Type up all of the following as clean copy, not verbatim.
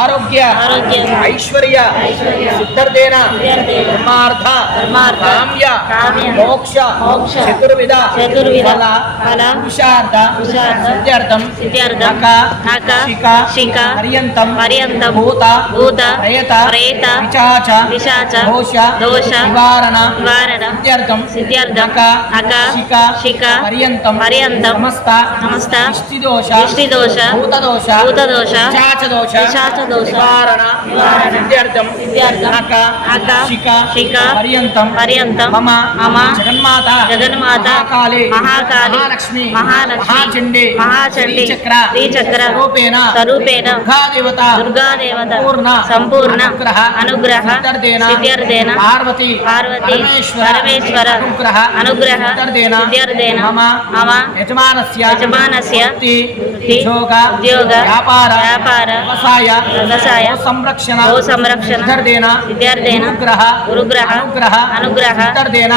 आरोग्य ऐश्वर्य सिद्धर्देन धर्मार्थ काम्य मोक्ष चतुर्विध फल पुरुषार्थ सिद्ध्यर्थम शिका पर्यंतम भूत प्रेत पिशाच दोष निवारण सिद्ध्यर्थम शिका पर्यंतम समस्त इष्टिदोष भूतदोष दोष निवारण सिद्ध्यर्थम शिका पर्यंतम मम जगन्माता महाकाली महालक्ष्मी महाचंडी श्रीचक्र स्वरूपेण दुर्गा देवता संपूर्ण अनुग्रह सिद्ध्यर्थेन पार्वती परमेश्वर अनुग्रह सिद्ध्यर्थेन मम यजमानस्य उद्योग व्यापार व्यवसाय संरक्षण सिद्ध्यर्थेन गुरुग्रह अनुग्रह सिद्ध्यर्थेन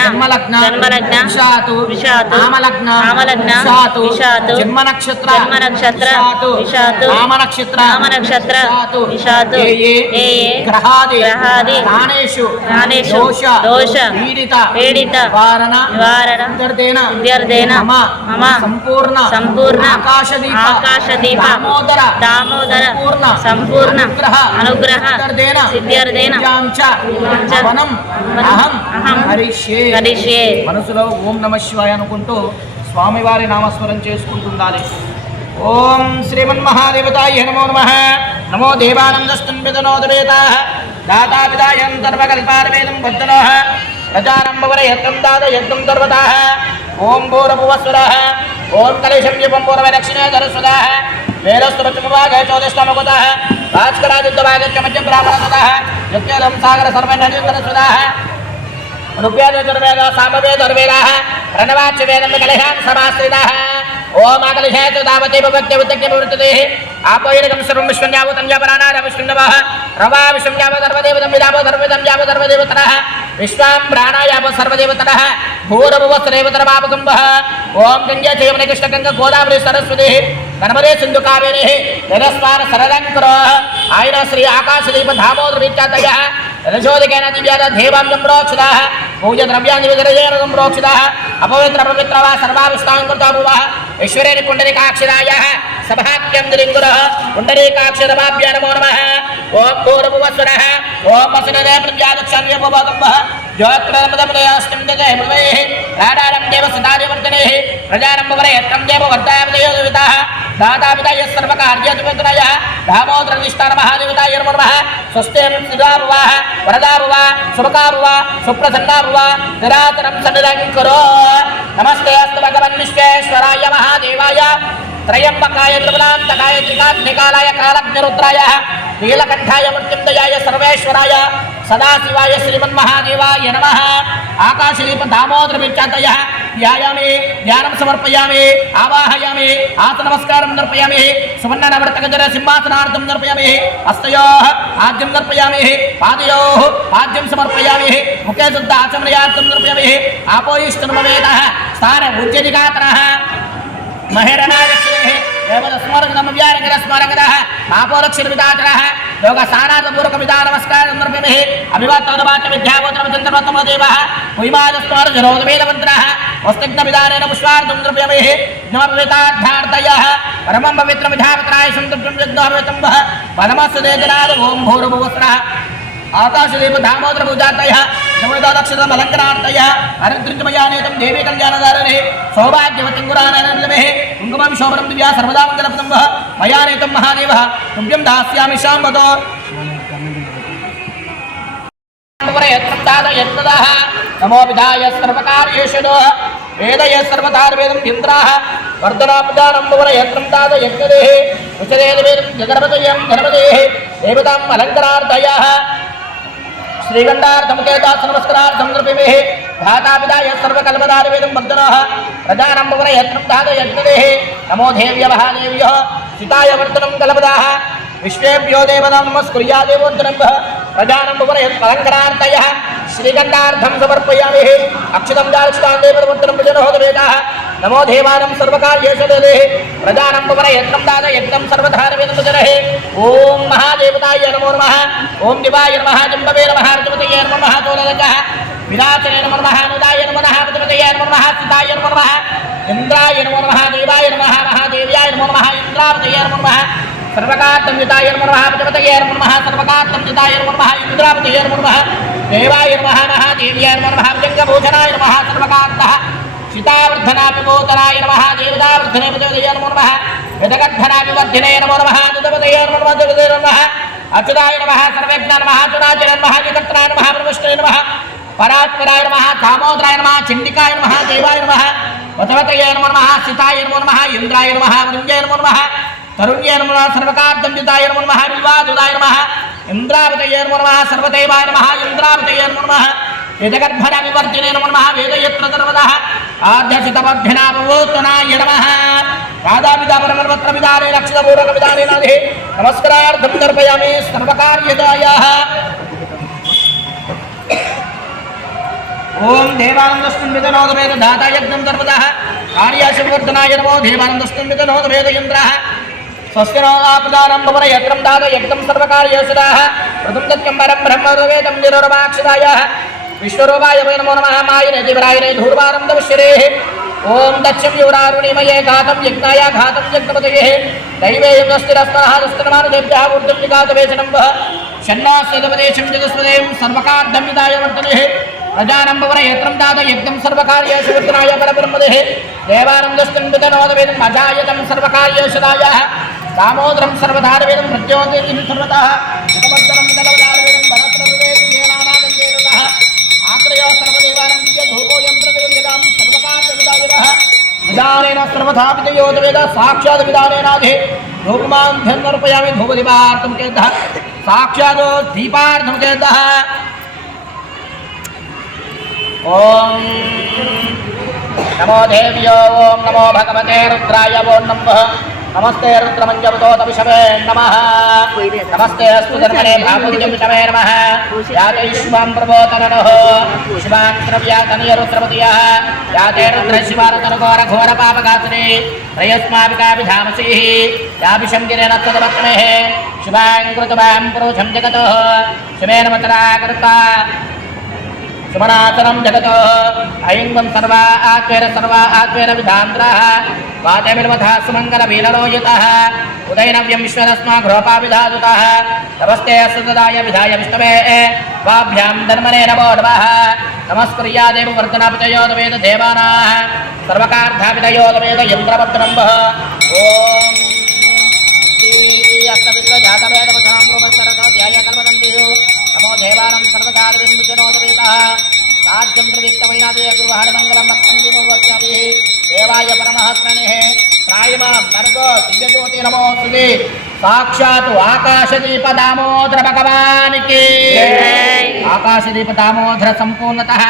जन्मलग्न विषातु नामलग्न विषातु जन्म नक्षत्र नामनक्षत्र विषातु ये ग्रहादि स्थानेषु दोष पीडित निवारण सिद्ध्यर्थेन मम संपूर्ण आकाशदीप दामोदर संपूर्ण अनुग्रह सिद्ध्यर्थेन अहं हरिष्ये మనసులో ఓం నమ శివాయ అనుకుంటూ స్వామివారి నామస్మరణ చేసుకుంటుండాలి. ఓం శ్రీమన్మహాదేవతాయ నమో నమః. నమో దేవానందస్తన్వితనోదవేతాః దాతాపితాయం సర్వకల్పార్వేదం బద్ధనోః ప్రజారంభవరయత్నం దాదయత్నం సర్వతాః. ఓం భూరభువస్వరః ఓం కలేశం యపం పూర్వదక్షిణే ధరస్వదాః వేదస్తు పశ్చిమభాగే చోదిష్టమకుతః భాస్కరాదిత్యభాగచ్చ మధ్యం ప్రాపదతః యజ్ఞలం సాగర సర్వైర్నదీకరస్వదాః ऋग्वेद सामवेदर्वेदाः प्रणवाच्य वेदं कलशान् समाश्रिताः. ओम अकलशेत दावते भवत्य उद्यज्ञप्रवृत्तेः आपोयिरकं सर्वं विश्वन्यावतं जापराणारं विष्णुनवः रवा विश्वन्याव सर्वदेवतं विदाव सर्वदेवं जाव सर्वदेवतरः विश्वां प्राणायाव सर्वदेवतरः भूरभुवस्रेवतरमापकुम्भः. ओम गंगे जयमुने कृष्णगंगा गोदावरी सरस्वती नर्मदे सिंधु कावेरी जलस्वान सरलंकरोः आयन श्री आकाशदीप दामोदर विख्यातयः रजोदिकेन दिव्याद देवांगं प्रोक्षिताः पूज्य द्रव्यानि विग्रहेण प्रोक्षिताः अपवित्र पवित्र वा सर्वाविष्टां कृता भुवः ईश्वरेण पुण्डरीकाक्षरायः सभाख्यं दिलिङ्गुरः पुण्डरीकाक्षरमाभ्य नमो नमः. ओम भूर्भुवस्वरः ओम वसुनदे प्रत्यादक्षान्य भवगम्भः ज्योतिर्मदमदयास्तिं दजय मृवेः राडारं देव सदादिवर्तनेः प्रजारम्भवरयत्रं देव वर्धावदयोदिताः दातापिताय सर्वकार्यजुपत्रयः दामोदरनिष्ठान महादेवताय नमो नमः. स्वस्तिं सिद्धा भुवः वरदा भुवः शुभका भुवः सुप्रसन्ना भुवः निरातरं सन्निधङ्करो. नमस्ते अस्तु भगवन् विश्वेश्वराय महादेवाय त्रयंबकाय त्रिपुरान्तकाय त्रिकाग्निकालाय कालज्ञरुद्राय नीलकण्ठाय मृत्युञ्जयाय सर्वेश्वराय सदाशिवाय श्रीमन्महादेवाय नमः. आकाशदीप दामोदर विख्यातयः ध्यायामि ध्यानं समर्पयामि आवाहयामि आसनमस्कारं नर्पयामि सुवर्णनवर्तकजर सिंहासनार्थं नर्पयामि हस्तयोः आद्यं नर्पयामि पादयोः आद्यं समर्पयामि मुखे शुद्ध आचमनयार्थं नर्पयामि आपोयिष्टनुमवेदः स्थान उज्जनिकातरः महेरनागच्छेः देवदस्मरगदमव्यारगदस्मरगदः आपोलक्षिरविदाचरः योगसानादपूर्वकविदा नमस्कारं नर्पयामि अभिवादनवाच विद्यावोत्रमचन्द्रमतमदेवः पुयमादस्मरजरोदवेदमन्त्रः वस्तिग्नविदानेन पुष्पार्धं नर्पयामि नमपवितार्थार्थयः परमं पवित्रविधावत्राय सन्तुष्टं यज्ञोपवितम्बः परमस्वदेजनाद ओं भूर्भुवस्वरः आकाशदीप दामोदर पूजातयः नवोदक्षरम अलंकरार्थयः अनन्तृतमयानेतं देवी कल्याणदारिणे सौभाग्यवतीं गुरानन्दमेः कुङ्कुमं शोभनं दिव्या सर्वदा मङ्गलप्रदम्भः मयानेतं महादेवः तुभ्यं दास्यामि शाम्बतो नमो विधाय सर्वकार्येषु वेदय सर्वधार्वेदं इन्द्राः वर्धनापदानं यत्रं ताद यज्ञदेः उचदेवेदं जगर्भतयं धर्मदेः देवताम् अलङ्करार्थयः श्रीगंधार्थम केदास नमस्कारार्थम नृपिमेः धातापिताय सर्वकल्पदारवेदं बद्धनः प्रजानम्भवर यत्रं ताद यज्ञदेः नमो देव्य महादेव्यः सीताय वर्तनं कल्पदाः विश्वेभ्यो देवतां नमस्कुर्या देवोत्तरम्भः प्रजानम्भवर अलङ्करार्थयः श्रीगंधार्थं समर्पयामि अक्षतं दाक्षितां देवोत्तरं प्रजनोदवेदाः नमो देवानं सर्वकार्येषु देहे प्रजानं पवन यज्ञं दान यज्ञं सर्वधारवेदं जरहे ओम महादेवताय नमो नमः ओम दिवाय नमः जम्बवे नमः ऋतुमतये नमः तोलगः विराचने नमो नमः अनुदाय नमो नमः ऋतुमतये नमो नमः सिताय नमो नमः इंद्राय नमो नमः देवाय नमः महादेव्याय नमो नमः इंद्रावतये नमो नमः सर्वकार्तंजिताय नमो नमः ऋतुमतये नमो नमः सर्वकार्तंजिताय नमो नमः इंद्रावतये नमो नमः देवाय नमः महादेव्याय नमो नमः भुजंगभूषणाय नमः सर्वकार्तः सीतावर्धनाभिभूतनाय नमः देवतावर्धने पदये नमो नमः वेदगद्धनाभिवर्धिने नमो नमः दुदपदये नमो नमः अच्युताय नमः सर्वज्ञ नमः चुराचर नमः जगत्राय नमः ब्रह्मष्टाय नमः परात्पराय नमः दामोदराय नमः चण्डिकाय नमः देवाय नमः वतवतये नमो नमः सीताय नमो नमः इंद्राय नमः वरुण्याय नमो नमः तरुण्याय नमो नमः सर्वकार्तंजिताय नमो नमः विल्वादुदाय नमः इंद्रावतये नमो नमः सर्वदेवाय नमः इंद्रावतये नमो नमः वेदगर्भणाभिवर्धिने नमो नमः वेदयत्र सर्वदः आद्यसितमभ्यनाभूतनाय नमः राधाविदापरमर्वत्रविदाने रक्षितपूर्वकविदाने नादे नमस्कारार्थं दर्पयामि सर्वकार्यदायाः ओम देवानन्दस्तुन्वितनोदवेद दाता यज्ञं सर्वदः कार्याशवर्धनाय नमो देवानन्दस्तुन्वितनोदवेद यन्द्रः स्वस्ति नो आपदानं भवन यत्रं दाता यज्ञं सर्वकार्येषुदाः प्रथम तत्कं परं ब्रह्मवेदं निरोरमाक्षदायाः विश्वरूपाय वै नमो नमः मायिने दिवरायने धूर्वारं दविश्रेः ओम दक्षं युवरारुणिमये घातं यज्ञाय घातं यज्ञपतये दैवेयं नस्तिरस्तनः दस्तनमानदेभ्यः ऊर्ध्वं निघातवेशनं वः षण्णास्यदपदेशं जगस्पदें सर्वकार्यमिदाय वर्तने प्रजानं भवन यत्रं दात यज्ञं सर्वकार्येषु वर्तनाय परब्रह्मदेः देवानं दस्तन्वितनोदवेदम् अजायतं सर्वकार्येषुदायः दामोदरं सर्वधारवेदं प्रत्योदयं सर्वतः जगवर्धनं जगवदारवेदं बलत्रवेदं येनानादञ्जेतः आत्रयो सर्वदेवानं दिव्यधूपोऽयं प्रतिविद्यतां सर्वकार्यविदायः विदानेन सर्वथा विदयोदवेद साक्षात् विदानेनाधे धूपमान्ध्यं समर्पयामि धूपदीपार्थं केतः साक्षात् दीपार्थं केतः ओम नमो देव्यो ओम नमो भगवते रुद्राय वो नमः नमस्ते रुद्रमंजवतो विषवे नमः नमस्ते अस्तु धर्मणे भागवतं विषवे नमः याते शिवां प्रबोधनः शिवां त्रव्यातनीय रुद्रपतियः याते रुद्र शिवारतनघोर घोर पापगात्रे त्रयस्माविका विधामसीः याभिषं गिरेण तदवत्मेः शिवां कृतवां पुरुषं जगतः शिवेन मतरा कर्ता सुमनाचनं जगतो ऐङ्गं सर्वा आत्मेन विधान्द्रः वातेमिर्वधः सुमङ्गलवीलनो यतः उदयनव्यं विश्वरस्मा घ्रोपाविधादुतः नमस्ते असुतदाय विधाय विष्णवे वाभ्यां धर्मणे नमो नमः नमस्कुर्यादेव वर्धनापतयोदवेद देवानाः सर्वकार्धापितयोदवेद यन्त्रवर्धनं वः ॐ अष्टविश्वजातवेदवसाम्रोमसरसो नमो देवानं सर्वकार्यविन्दुजनोदवेदः साध्यं प्रविष्टवैनादयगुरुवाहनमङ्गलं लक्ष्मीमवस्यामि देवाय परमहस्रणेः प्रायमां नर्गो दिव्यज्योति नमोस्तुते साक्षात् आकाशदीप दामोदर भगवान् की आकाशदीप दामोदर संपूर्णतः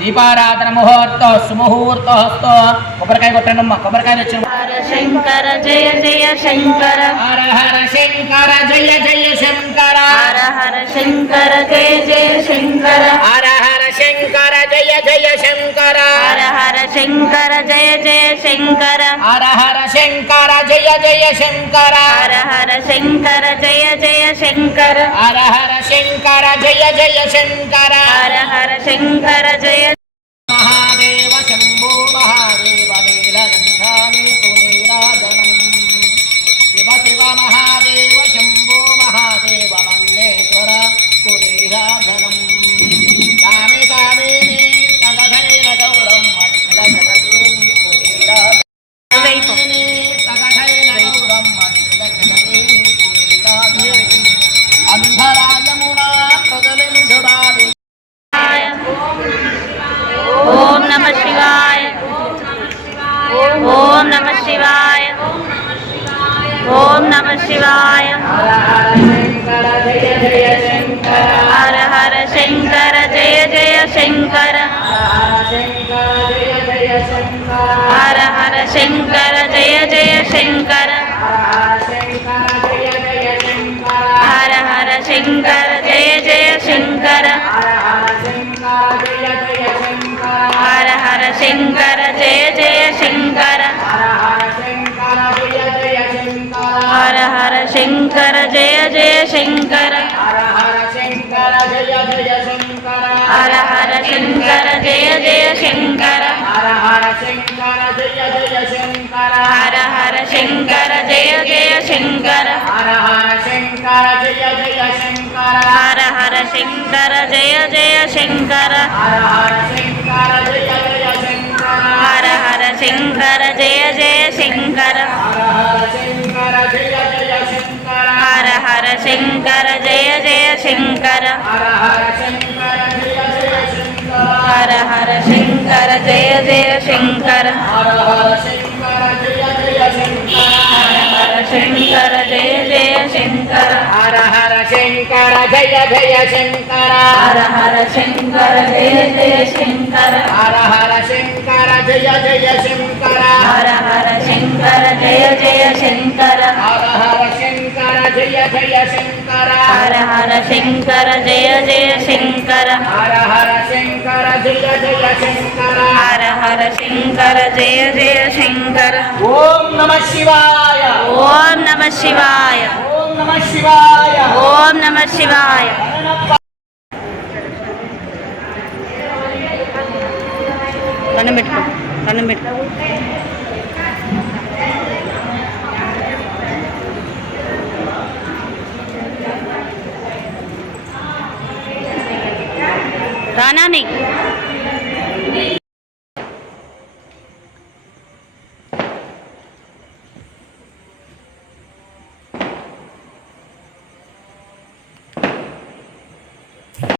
दीपाराधन मुहूर्त सुमुहूर्त हस्तो కొబ్బరికాయ కొట్టండమ్మ కొబ్బరికాయ తెచ్చు హర శంకర జయ జయ శంకర హర హర శంకర జయ జయ శంకర హర హర శంకర జయ జయ శంకర హర హర శంకర జయ జయ శంకర హర హర శంకర జయ జయ శంకర హర హర శంకర జయ జయ శంకర హర హర శంకర జయ జయ శంకర హర హర శంకర జయ జయ శంకర హర హర శంకర జయ महादेव शंभो महादेव नीलकंठानि तुनीराजनम् शिव शिव महादेव शंभो महादेव मल्लेश्वर तुनीराजनम् स्वामी स्वामी तगधैर गौरं मण्डल जगतीं तुनीराजनम् तगधैर गौरं मण्डल जगतीं तुनीराजनम् अंधरा यमुना प्रदलिं जुबालि ओम नमः शिवाय ओम नमः शिवाय ओम नमः शिवाय हर हर शंकर जय जय शंकर हर हर शंकर जय जय शंकर हर हर शंकर जय जय शंकर हर हर शंकर जय जय शंकर శంకర జయ జయ శంకర హర హర శంకర జయ జయ శంకర హర హర శంకర జయ జయ శంకర హర హర శంకర జయ జయ శంకర హర హర శంకర జయ జయ శంకర హర హర శంకర జయ జయ శంకర హర హర శంకర జయ జయ శంకర హర హర శంకర జయ జయ శంకర హర హర శంకర జయ జయ శంకర హర హర శంకర జయ జయ శంకర హర హర శంకర జయ జయ శంకర హర హర శంకర జయ జయ శంకర హర హర శంకర జయ జయ శంకర హర హర శంకర జయ జయ శంకర హర హర శంకర జయ జయ శంకర హర హర శంకర జయ జయ శంకర హర హర శంకర జయ జయ శంకర హర హర శంకర జయ జయ శంకర హర హర శంకర జయ జయ శంకర హర హర శంకర జయ జయ శంకర ఓం నమః శివాయ ఓం నమః శివాయ ఓం నమః శివాయ ఓం నమః శివాయ దండం పెట్టుకో దండం పెట్టుకో రానాని